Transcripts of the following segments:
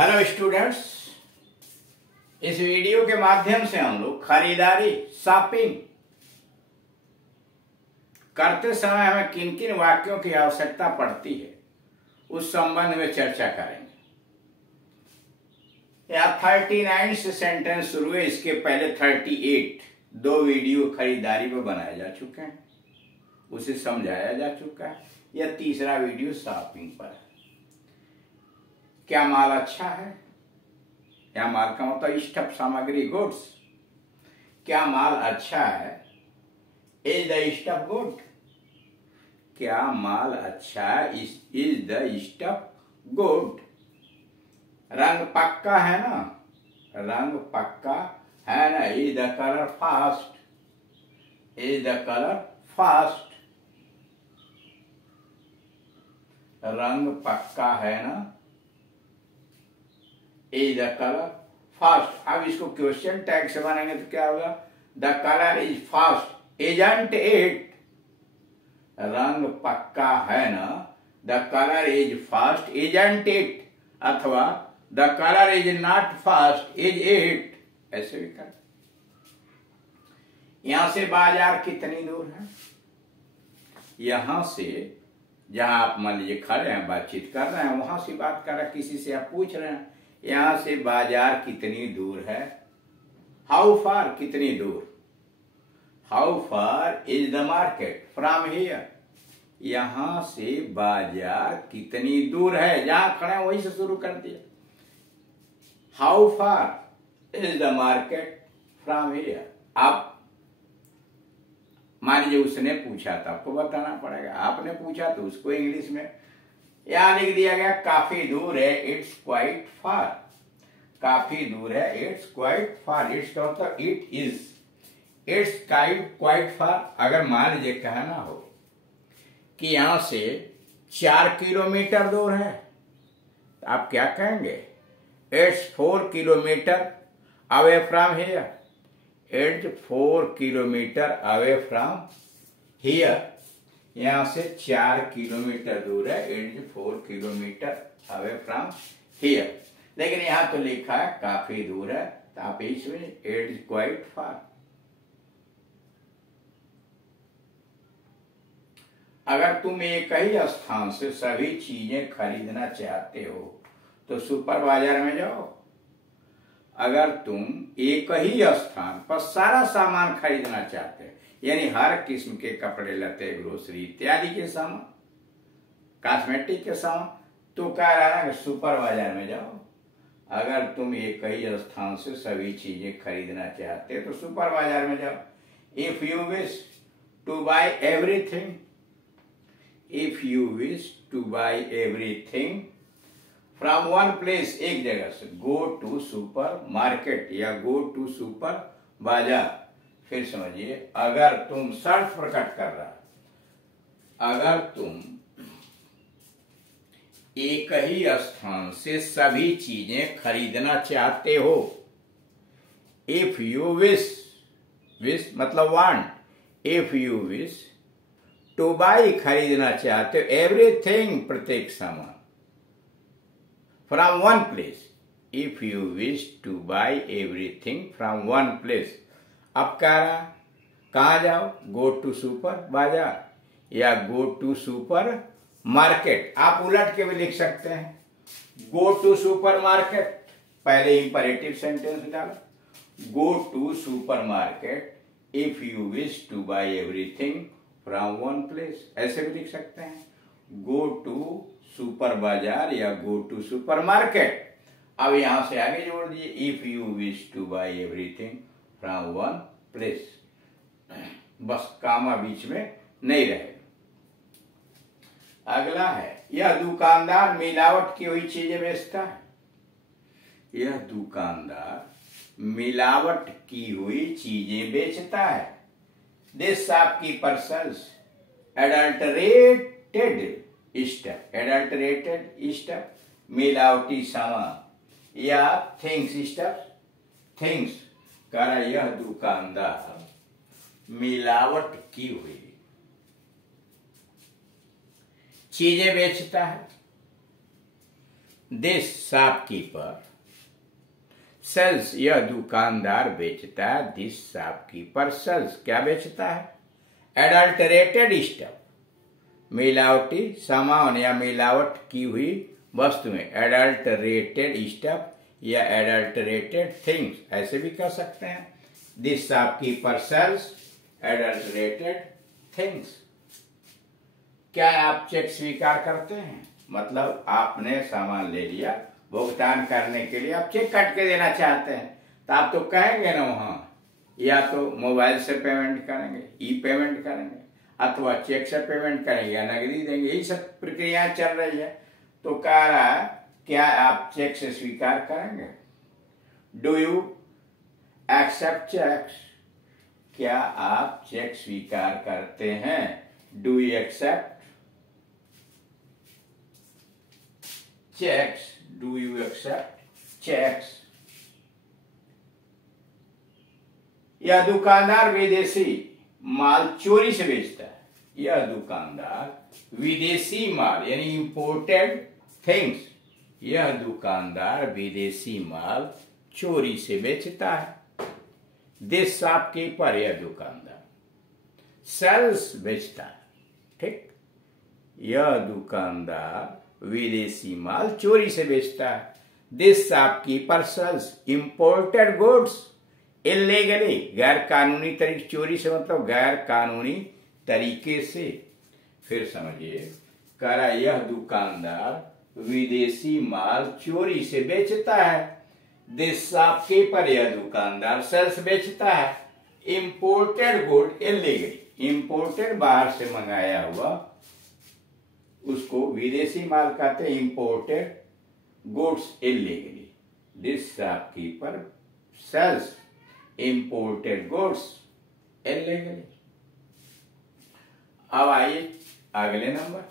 Hello students, इस video के माध्यम से हम लोग खरीदारी शॉपिंग करते समय हमें किन किन वाक्यों की आवश्यकता पड़ती है उस संबंध में चर्चा करेंगे। यहाँ 39 से सेंटेंस शुरू है, इसके पहले 38 दो वीडियो खरीदारी में बनाए जा चुके हैं, उसे समझाया जा चुका है। यह तीसरा वीडियो शॉपिंग पर है। क्या माल अच्छा है? क्या माल का मतलब स्टफ, सामग्री, गुड्स। क्या माल अच्छा है? Is the stuff good? क्या माल अच्छा है? Is the stuff good? रंग पक्का है ना? रंग पक्का है ना? Is the colour fast? Is the colour fast? रंग पक्का है ना? Is the colour fast. अब इसको क्वेश्चन टैग से बनाएंगे तो क्या होगा? The colour is fast isn't it? रंग पक्का है ना? The colour is fast isn't it? अथवा the colour is not fast is it? ऐसे भी कर। यहां से बाजार कितनी दूर है? यहां से जहां आप मान लीजिए खड़े हैं, बातचीत कर रहे हैं, वहां से बात कर रहे हैं, किसी से आप पूछ रहे हैं यहां से बाजार कितनी दूर है? हाउ फार, कितनी दूर? How far is the market from here? यहां से बाजार कितनी दूर है? जहां खड़े हैं वहीं से शुरू कर दिया। How far is the market from here? आप मान लीजिए उसने पूछा था, आपको बताना पड़ेगा। आपने पूछा तो उसको इंग्लिश में यहां लिख दिया गया काफी दूर है, इट्स क्वाइट फार। काफी दूर है, इट्स क्वाइट फार। इट्स का मतलब it is, it's quite far. अगर मान लीजिए कहना हो कि यहां से 4 किलोमीटर दूर है, तो आप क्या कहेंगे? It's 4 kilometre away from here. It's 4 kilometre away from here. यहां से 4 किलोमीटर दूर है, it's 4 kilometre away from here. लेकिन यहां तो लिखा है काफी दूर है, तो आप इसमें इट्स क्वाइट फार। अगर तुम एक ही स्थान से सभी चीजें खरीदना चाहते हो तो सुपर बाजार में जाओ। अगर तुम एक ही स्थान पर सारा सामान खरीदना चाहते हो, यानी हर किस्म के कपड़े लते, ग्रोसरी इत्यादि के सामान, कॉस्मेटिक के सामान, तो कह रहा है सुपर बाजार में जाओ। अगर तुम एक ही स्थान से सभी चीजें खरीदना चाहते हो तो सुपर बाजार में जाओ। If you wish to buy everything, if you wish to buy everything from one place, एक जगह से, गो टू सुपर मार्केट या गो टू सुपर बाजार। फिर समझिए, अगर तुम शर्त प्रकट कर रहा, अगर तुम एक ही स्थान से सभी चीजें खरीदना चाहते हो, इफ यू विश, विश मतलब want, if you wish to by खरीदना चाहते हो, एवरीथिंग प्रत्येक सामान, from one place, if you wish to buy everything from one place. अब कह रहा कहां जाओ? गो टू सुपर बाजार या गो टू सुपर मार्केट। आप उलट के भी लिख सकते हैं, गो टू सुपर मार्केट, पहले इंपरेटिव सेंटेंस डालो, go to supermarket if you wish to buy everything from one place. ऐसे भी लिख सकते हैं, गो टू सुपर बाजार या गो टू सुपर मार्केट। अब यहां से आगे जोड़ दिए, if you wish to buy everything from one place. बस कामा बीच में नहीं रहेगा। अगला है, यह दुकानदार मिलावट की हुई चीजें बेचता है। यह दुकानदार मिलावट की हुई चीजें बेचता है। This shopkeeper sells adulterated stuff, adulterated stuff मिलावटी सामान या थिंग्स, स्टफ थिंग्स। कह यह दुकानदार मिलावट की हुई चीजें बेचता है। दिस शॉपकीपर सेल्स, यह दुकानदार बेचता है। दिस शॉपकीपर सेल्स, क्या बेचता है? एडल्टरेटेड स्टफ, मिलावटी सामान या मिलावट की हुई वस्तुएं। एडल्टरेटेड स्टफ या एडल्टरेटेड थिंग्स ऐसे भी कह सकते हैं। This shopkeeper sells adulterated things. क्या आप चेक स्वीकार करते हैं? मतलब आपने सामान ले लिया, भुगतान करने के लिए आप चेक काट के देना चाहते हैं, तो आप तो कहेंगे ना वहां या तो मोबाइल से पेमेंट करेंगे, ई पेमेंट करेंगे, अथवा चेक से पेमेंट करेंगे या नकदी देंगे। यही सब प्रक्रिया चल रही है। तो कह रहा है क्या आप चेक से स्वीकार करेंगे? Do you accept cheques? क्या आप चेक स्वीकार करते हैं? Do you accept cheques? Do you accept cheques? यह दुकानदार विदेशी माल चोरी से बेचता है। यह दुकानदार विदेशी माल यानी इंपोर्टेड थिंग्स, यह दुकानदार विदेशी माल चोरी से बेचता है। दिस शॉपकीपर, यह दुकानदार सेल्स बेचता है। ठीक, यह दुकानदार विदेशी माल चोरी से बेचता है। This shopkeeper sells imported goods illegally, गैर कानूनी तरीके। चोरी से मतलब गैर कानूनी तरीके से। फिर समझिए, कह रहा यह दुकानदार विदेशी माल चोरी से बेचता है। दिस शॉपकीपर, यह दुकानदार सेल्स बेचता है इंपोर्टेड गुड इल्लीगली। इंपोर्टेड बाहर से मंगाया हुआ, उसको विदेशी माल कहते हैं, imported goods illegally. This shopkeeper sells imported goods illegally. अब आइए अगले नंबर,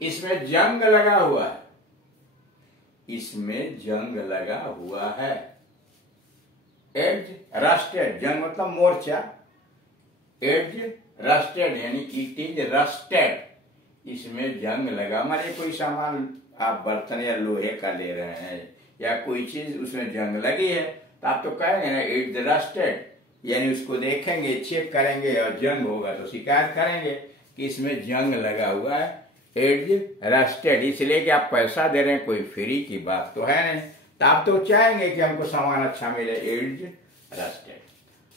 इसमें जंग लगा हुआ है। इसमें जंग लगा हुआ है। एज रस्टेड, जंग मतलब मोर्चा। एज रस्टेड यानी इट इज रस्टेड। इसमें जंग लगा माने कोई सामान आप बर्तन या लोहे का ले रहे हैं या कोई चीज उसमें जंग लगी है, तो आप तो कहेंगे ना इट इज रस्टेड, यानी उसको देखेंगे, चेक करेंगे और जंग होगा तो शिकायत करेंगे कि इसमें जंग लगा हुआ है। इट इज रस्टेड, इसलिए कि आप पैसा दे रहे हैं, कोई फ्री की बात तो है नहीं, तो आप तो चाहेंगे कि हमको सामान अच्छा मिले। It is rusted.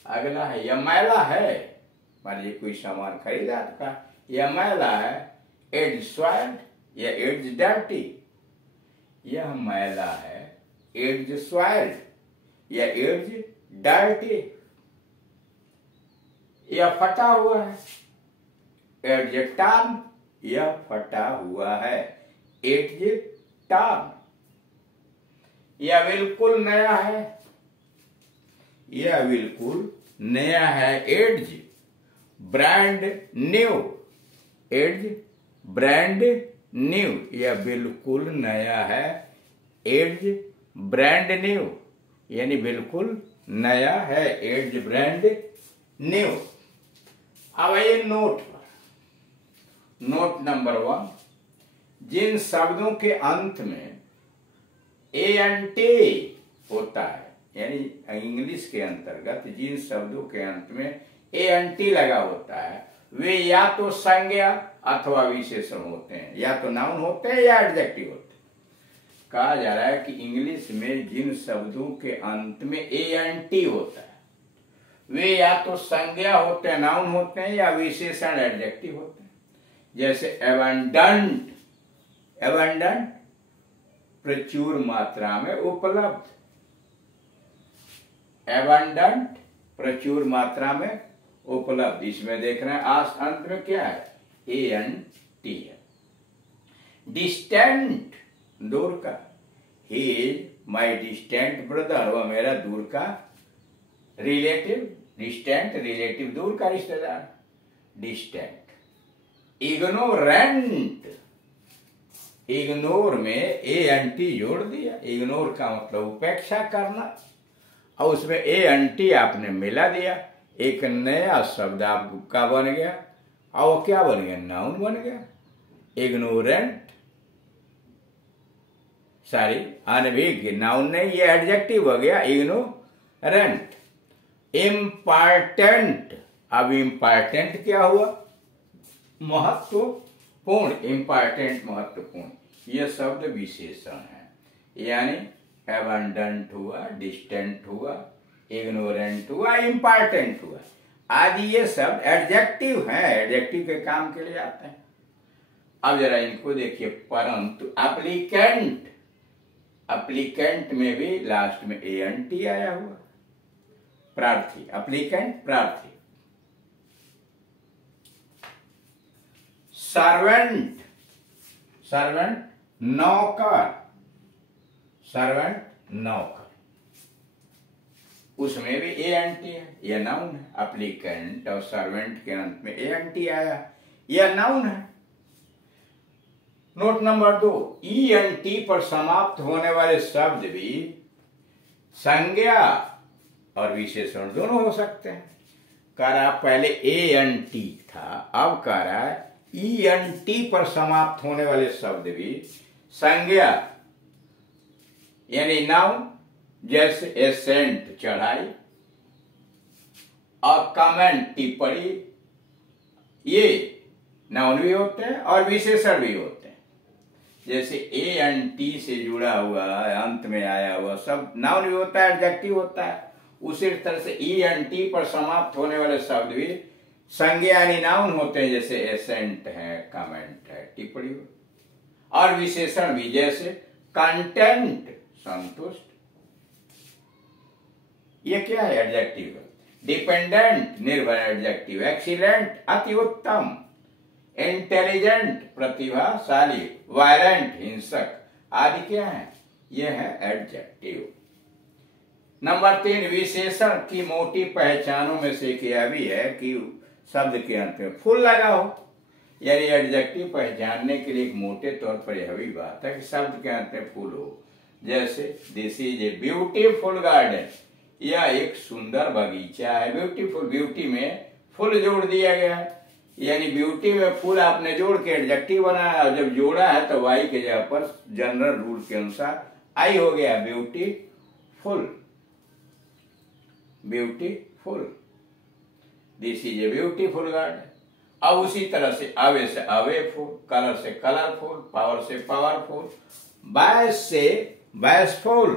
अगला है यह मैला है। मान लीजिए कोई सामान खरीदा आपका, यह मैला है। इट इज स्वाइल्ड या इट इज डर्टी, यह मैला है। इट इज स्वाइल्ड या इट इज डर्टी, यह फटा हुआ है। इट इज टर्न, यह फटा हुआ है। इट इज टर्न, यह बिल्कुल नया है। यह बिल्कुल नया है। It is brand new. It is brand new, यह बिल्कुल नया है। इट इज ब्रांड न्यू यानी बिल्कुल नया है। It is brand new. अब ये नोट पर, नोट नंबर 1, जिन शब्दों के अंत में एएनटी होता है, यानी इंग्लिश के अंतर्गत जिन शब्दों के अंत में एएनटी लगा होता है, वे या तो संज्ञा अथवा विशेषण होते हैं, या तो नाउन होते हैं या एडजेक्टिव होते हैं। कहा जा रहा है कि इंग्लिश में जिन शब्दों के अंत में एएनटी होता है, वे या तो संज्ञा होते हैं, नाउन होते हैं, या विशेषण एडजेक्टिव होते हैं। जैसे एबंडेंट, एबंडेंट प्रचुर मात्रा में उपलब्ध। एबंडेंट प्रचुर मात्रा में उपलब्ध। इसमें देख रहे हैं आज अंत में क्या है? एएनटी है। डिस्टेंट दूर का। He is my distant brother, वह मेरा दूर का रिलेटिव। डिस्टेंट रिलेटिव, दूर का रिश्तेदार। डिस्टेंट। इग्नोरेंट, इग्नोर में एएनटी जोड़ दिया। इग्नोर का मतलब उपेक्षा करना, और उसमें एएनटी आपने मिला दिया। एक नया शब्द आपका बन गया, और क्या बन गया? नाउन बन गया। इग्नोरेंट सॉरी अनभिज्ञ, नाउन नहीं, ये एडजेक्टिव हो गया। Ignorant, important. अब इम्पॉर्टेंट क्या हुआ? महत्वपूर्ण, इम्पॉर्टेंट महत्वपूर्ण, ये शब्द विशेषण है, यानी एबंडेंट हुआ, डिस्टेंट हुआ, इग्नोरेंट हुआ, इम्पॉर्टेंट हुआ, आदि ये शब्द एडजेक्टिव हैं, एडजेक्टिव के काम के लिए आते हैं। अब जरा इनको देखिए, परंतु एप्लीकेंट, एप्लीकेंट में भी लास्ट में एएनटी आया हुआ। प्रार्थी, एप्लीकेंट प्रार्थी। सर्वेंट, सर्वेंट नौकर, सर्वेंट नौकर, उसमें भी एएनटी है, यह नाउन है। एप्लीकेंट और सर्वेंट के अंत में एएनटी आया, यह नाउन है। नोट नंबर 2, ईएनटी पर समाप्त होने वाले शब्द भी संज्ञा और विशेषण दोनों हो सकते हैं। कह रहा पहले एएनटी था, अब कह रहा है ईएनटी पर समाप्त होने वाले शब्द भी संज्ञा यानी नाउन, जैसे एसेंट चढ़ाई और कमेंट टिप्पणी, ये नाउन भी होते हैं और विशेषण भी होते हैं। जैसे एएनटी से जुड़ा हुआ अंत में आया हुआ सब नाउन भी होता है, एडजेक्टिव होता है। उसी तरह से ईएनटी पर समाप्त होने वाले शब्द भी संज्ञा यानी नाउन होते हैं, जैसे एसेंट है, कमेंट है, टिप्पणी, और विशेषण भी जैसे कंटेंट संतुष्ट, ये क्या है? एडजेक्टिव है। डिपेंडेंट निर्भर एडजेक्टिव, एक्सीलेंट अति उत्तम, इंटेलिजेंट प्रतिभाशाली, वायलेंट हिंसक आदि क्या है? ये है एडजेक्टिव। नंबर 3, विशेषण की मोटी पहचानों में से एक यह भी है कि शब्द के अंत में फुल लगा हो, यानी एडजेक्टिव पहचानने के लिए एक मोटे तौर पर यह भी बात है कि शब्द के अंत में फुल हो। जैसे this is a beautiful garden, यह एक सुंदर बगीचा है। ब्यूटीफुल, ब्यूटी में फुल जोड़ दिया गया है, यानी ब्यूटी में फुल आपने जोड़ के एडजेक्टिव बनाया, और जब जोड़ा है तो वाई के जगह पर जनरल रूल के अनुसार आई हो गया, beautiful, beautiful, this is a beautiful garden. अब उसी तरह से अवे से अवेफुल, कलर से कलरफुल, पावर से पावरफुल, बायस से बैसफुल,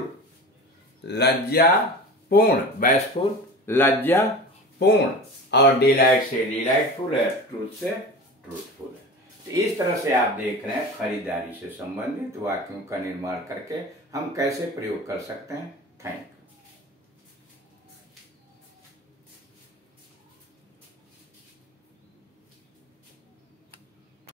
लज्जापूर्ण, बैसफुल लज्जापूर्ण, और डिलाइट से डिलाइटफुल है, ट्रूथ से ट्रूथफुल है। तो इस तरह से आप देख रहे हैं खरीदारी से संबंधित वाक्यों का निर्माण करके हम कैसे प्रयोग कर सकते हैं। Thank you.